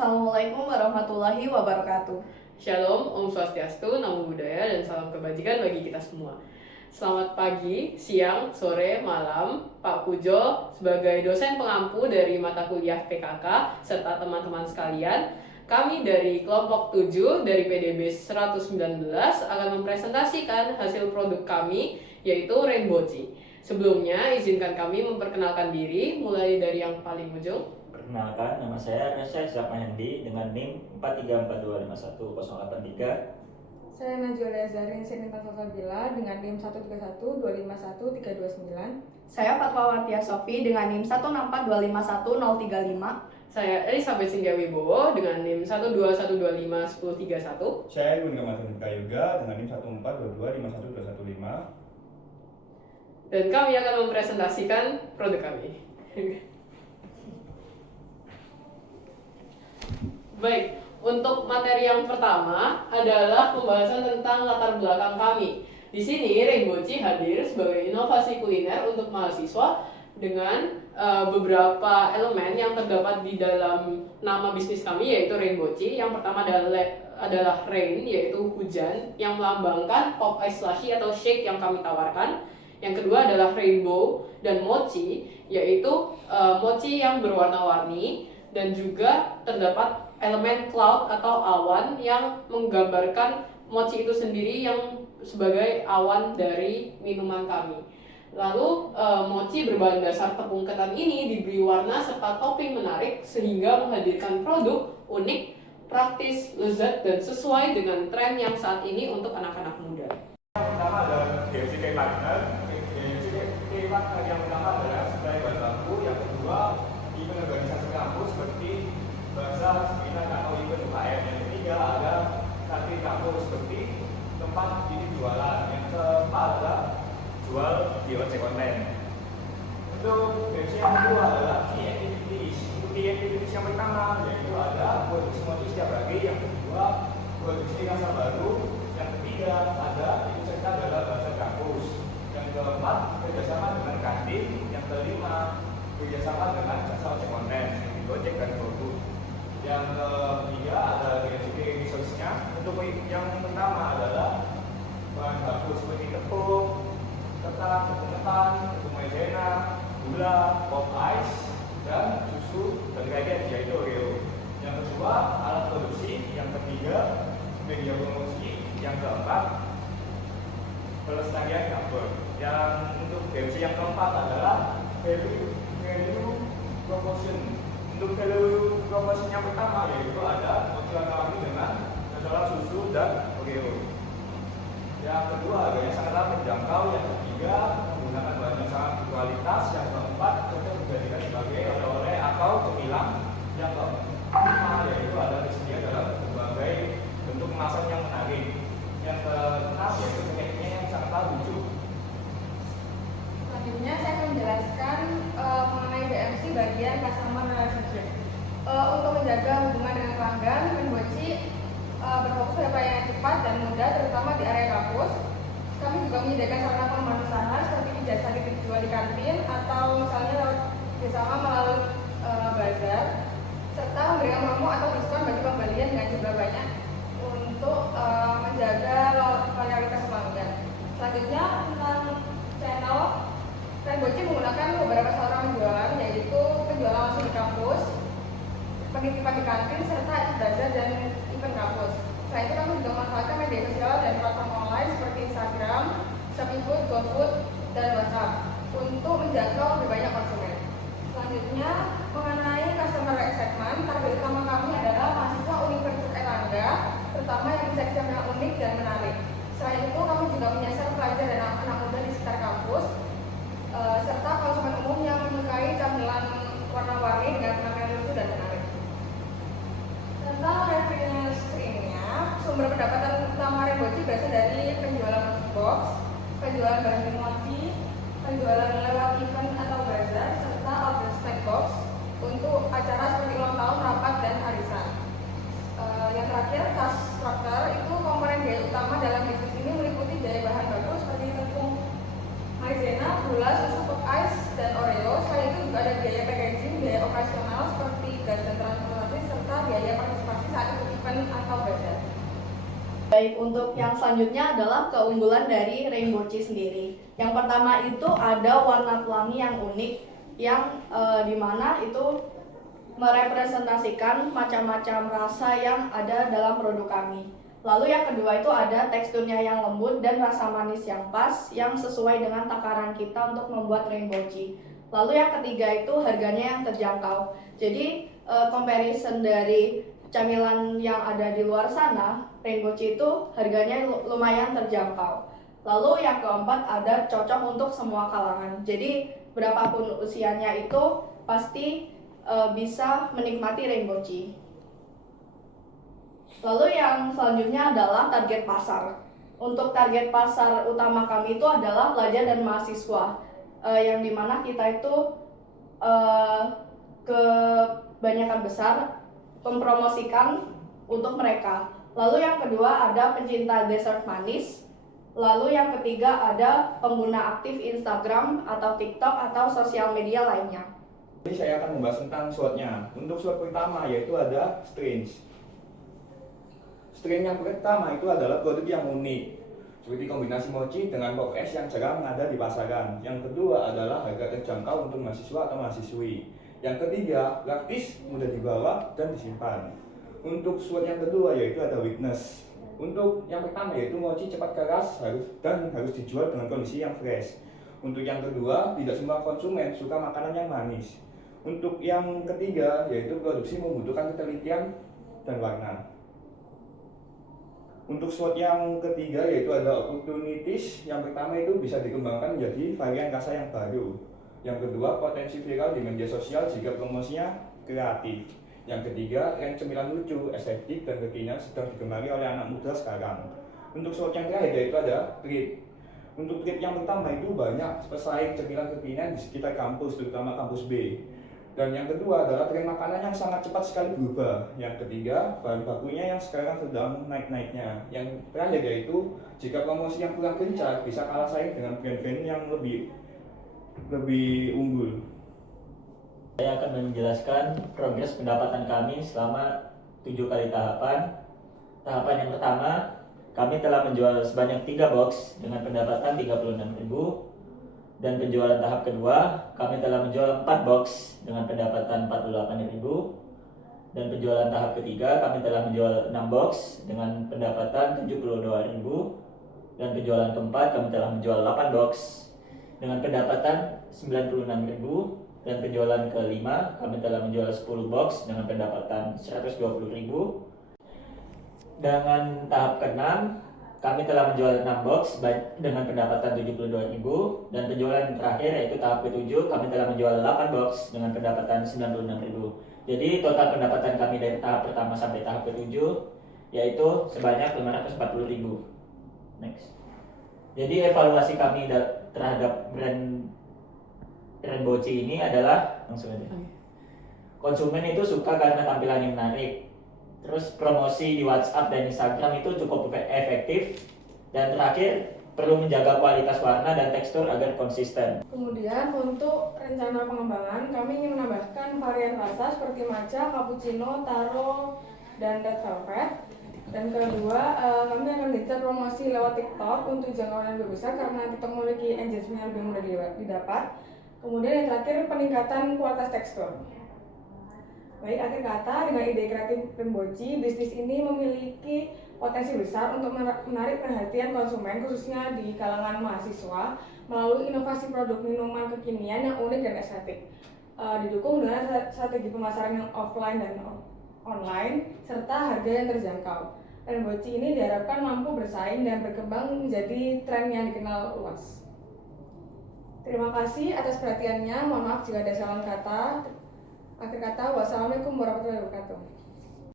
Assalamualaikum warahmatullahi wabarakatuh. Shalom, Om Swastiastu, Namo Buddhaya, dan salam kebajikan bagi kita semua. Selamat pagi, siang, sore, malam, Pak Pujo sebagai dosen pengampu dari mata kuliah PKK serta teman-teman sekalian. Kami dari kelompok 7 dari PDB 119 akan mempresentasikan hasil produk kami yaitu Rainbow Tea. Sebelumnya, izinkan kami memperkenalkan diri mulai dari yang paling ujung. Perkenalkan, nama saya Rasya Isaac Mahendi dengan NIM 434215083. Saya Najwa Zarin Sinin Salsabila dengan NIM 131251329. Saya Fatwawati Sofi dengan NIM 164251035. Saya Elizabeth Singgah Wibowo dengan NIM 121251031. Saya Gun Gamatun Kayuga dengan NIM 142251215. Dan kami akan mempresentasikan produk kami. Baik, untuk materi yang pertama adalah pembahasan tentang latar belakang kami. Di sini Rainbow Tea hadir sebagai inovasi kuliner untuk mahasiswa dengan beberapa elemen yang terdapat di dalam nama bisnis kami yaitu Rainbow Tea. Yang pertama adalah rain, yaitu hujan yang melambangkan pop ice slushy atau shake yang kami tawarkan. Yang kedua adalah rainbow dan mochi, yaitu mochi yang berwarna-warni dan juga terdapat elemen cloud atau awan yang menggambarkan mochi itu sendiri yang sebagai awan dari minuman kami. Lalu mochi berbahan dasar tepung ketan ini diberi warna serta topping menarik sehingga menghadirkan produk unik, praktis, lezat, dan sesuai dengan tren yang saat ini untuk anak-anak muda. Yang pertama adalah DFC Partner. DFC Partner yang pertama adalah sebagai bahan baku. Yang kedua, event organisasi kampus seperti bahasa seminar atau event UKM. Yang ketiga ada kantin kampus seperti tempat ini jualan. Yang keempat adalah jual di ojek online. Untuk DFC yang kedua adalah key activities. Untuk key activities yang pertama yaitu ada produksi mochi setiap hari. Yang kedua produksi rasa baru. Yang ketiga ada ikut serta dalam bahasa kampus. Yang keempat kerjasama dengan kantin. Yang kelima kerjasama dengan jasa ojek online seperti Gojek dan GoFood. Yang ketiga ada resipi resource-nya. Untuk yang pertama adalah bahan baku seperti tepung, ketan, tepung maizena, gula, pop ice, dan susu dan lainnya yaitu Oreo. Yang kedua alat produksi. Yang ketiga media promosi. Yang keempat pelestarian dapur. Yang untuk DFC yang keempat adalah value promotion. Untuk value promotion yang pertama yaitu ada motivasi dengan masalah susu dan Oreo. Yang kedua harganya sangatlah terjangkau. Yang ketiga menggunakan bahan yang sangat berkualitas. Yang keempat cocok dijadikan sebagai oleh-oleh atau cemilan. Yang kelima yaitu ada tersedia dalam berbagai bentuk kemasan yang menarik. Yang keenam yaitu packagingnya yang sangatlah lucu. Selanjutnya saya akan menjelaskan mengenai BMC bagian customer relationship. Untuk menjaga hubungan dengan pelanggan, Rainbow Tea berfokus pada pelayanan cepat dan mudah, terutama di area kampus. Kami juga menyediakan sarana pemasaran seperti jasa dijual di kantin atau misalnya lewat bersama melalui bazar, serta memberikan promo atau diskon bagi pembelian dengan jumlah banyak untuk menjaga loyalitas pelanggan. Selanjutnya tentang channel, Rainbow Tea menggunakan beberapa saluran penjualan, yaitu penjualan langsung di kampus, penitipan di kantin, serta bazar dan event kampus. Selain itu kami juga memanfaatkan media sosial dan platform online seperti Instagram, ShopeeFood, GoFood, dan WhatsApp untuk menjangkau lebih banyak konsumen. Selanjutnya mengenai customer segment, target utama kami adalah mahasiswa Universitas Airlangga, terutama yang mencari jam yang unik dan menarik. Selain itu kami juga menyasar pelajar dan anak muda di sekitar kampus, serta konsumen umum yang menyukai camilan warna-warni dengan penampilan lucu dan menarik. Tentang revenue stream-nya, sumber pendapatan utama Rainbow Tea berasal dari penjualan box, penjualan bahan mochi, penjualan lewat event atau bazar, serta order snack box untuk acara seperti ulang tahun, rapat, dan arisan. Yang terakhir, cost structure itu komponen biaya utama dalam bisnis ini meliputi biaya bahan baku seperti tepung maizena, gula, susu, pop ice, dan Oreo. Selain itu juga ada biaya packaging, biaya operasional seperti gas dan transportasi, serta biaya Baik, untuk yang selanjutnya adalah keunggulan dari Rainbow Chi sendiri. Yang pertama itu ada warna pelangi yang unik, yang dimana itu merepresentasikan macam-macam rasa yang ada dalam produk kami. Lalu yang kedua itu ada teksturnya yang lembut dan rasa manis yang pas, yang sesuai dengan takaran kita untuk membuat Rainbow Chi. Lalu yang ketiga itu harganya yang terjangkau. Jadi comparison dari camilan yang ada di luar sana, Rainbow Chi itu harganya lumayan terjangkau. Lalu yang keempat ada cocok untuk semua kalangan. Jadi berapapun usianya itu pasti bisa menikmati Rainbow Chi. Lalu yang selanjutnya adalah target pasar. Untuk target pasar utama kami itu adalah pelajar dan mahasiswa, yang dimana kita itu kebanyakan besar mempromosikan untuk mereka. Lalu yang kedua ada pencinta dessert manis. Lalu yang ketiga ada pengguna aktif Instagram atau TikTok atau sosial media lainnya. Ini saya akan membahas tentang SWOT-nya. Untuk SWOT pertama yaitu ada strains. Strain yang pertama itu adalah produk yang unik, seperti kombinasi mochi dengan pop es yang jarang ada di pasaran. Yang kedua adalah harga terjangkau untuk mahasiswa atau mahasiswi. Yang ketiga, praktis, mudah dibawa dan disimpan. Untuk SWOT yang kedua yaitu ada weakness. Untuk yang pertama yaitu mochi cepat keras dan harus dijual dengan kondisi yang fresh. Untuk yang kedua, tidak semua konsumen suka makanan yang manis. Untuk yang ketiga yaitu produksi membutuhkan ketelitian dan warna. Untuk SWOT yang ketiga yaitu ada opportunities. Yang pertama itu bisa dikembangkan menjadi varian rasa yang baru. Yang kedua, potensi viral di media sosial jika promosinya kreatif. Yang ketiga, tren cemilan lucu, estetik, dan kekinian sedang digemari oleh anak muda sekarang. Untuk SWOT yang terakhir yaitu ada treat. Untuk treat yang pertama itu banyak pesaing cemilan kekinian di sekitar kampus, terutama kampus B. Dan yang kedua adalah tren makanan yang sangat cepat sekali berubah. Yang ketiga, bahan bakunya yang sekarang sedang naik-naiknya. Yang terakhir yaitu, jika promosi yang kurang gencar bisa kalah saing dengan brand-brand yang lebih unggul. Saya akan menjelaskan progres pendapatan kami selama 7 kali tahapan. Tahapan yang pertama, kami telah menjual sebanyak 3 box dengan pendapatan 36.000. Dan penjualan tahap kedua, kami telah menjual 4 box dengan pendapatan 48.000. Dan penjualan tahap ketiga, kami telah menjual 6 box dengan pendapatan 72.000. Dan penjualan keempat, kami telah menjual 8 box dengan pendapatan 96.000. Dan penjualan kelima, kami telah menjual 10 box dengan pendapatan 120.000. Dengan tahap keenam, kami telah menjual 6 box dengan pendapatan 72.000. Dan penjualan terakhir yaitu tahap ke-7, kami telah menjual 8 box dengan pendapatan 96.000. Jadi total pendapatan kami dari tahap pertama sampai tahap ke-7 yaitu sebanyak 540.000. Next. Jadi evaluasi kami terhadap brand Rainbow Chi ini adalah langsung aja. Konsumen itu suka karena tampilannya menarik. Terus promosi di WhatsApp dan Instagram itu cukup efektif. Dan terakhir, perlu menjaga kualitas warna dan tekstur agar konsisten. Kemudian untuk rencana pengembangan, kami ingin menambahkan varian rasa seperti matcha, cappuccino, taro, dan red velvet. Dan kedua, kami akan gencar promosi lewat TikTok untuk jangkauan yang lebih besar karena TikTok memiliki engagement yang lebih mudah didapat. Kemudian yang terakhir, peningkatan kualitas tekstur. Baik, akhir kata, dengan ide kreatif Rainbow Chi, bisnis ini memiliki potensi besar untuk menarik perhatian konsumen, khususnya di kalangan mahasiswa, melalui inovasi produk minuman kekinian yang unik dan estetik. Didukung dengan strategi pemasaran yang offline dan online, serta harga yang terjangkau. Rainbow Chi ini diharapkan mampu bersaing dan berkembang menjadi tren yang dikenal luas. Terima kasih atas perhatiannya, mohon maaf jika ada salah kata. Akhir kata, wassalamualaikum warahmatullahi wabarakatuh.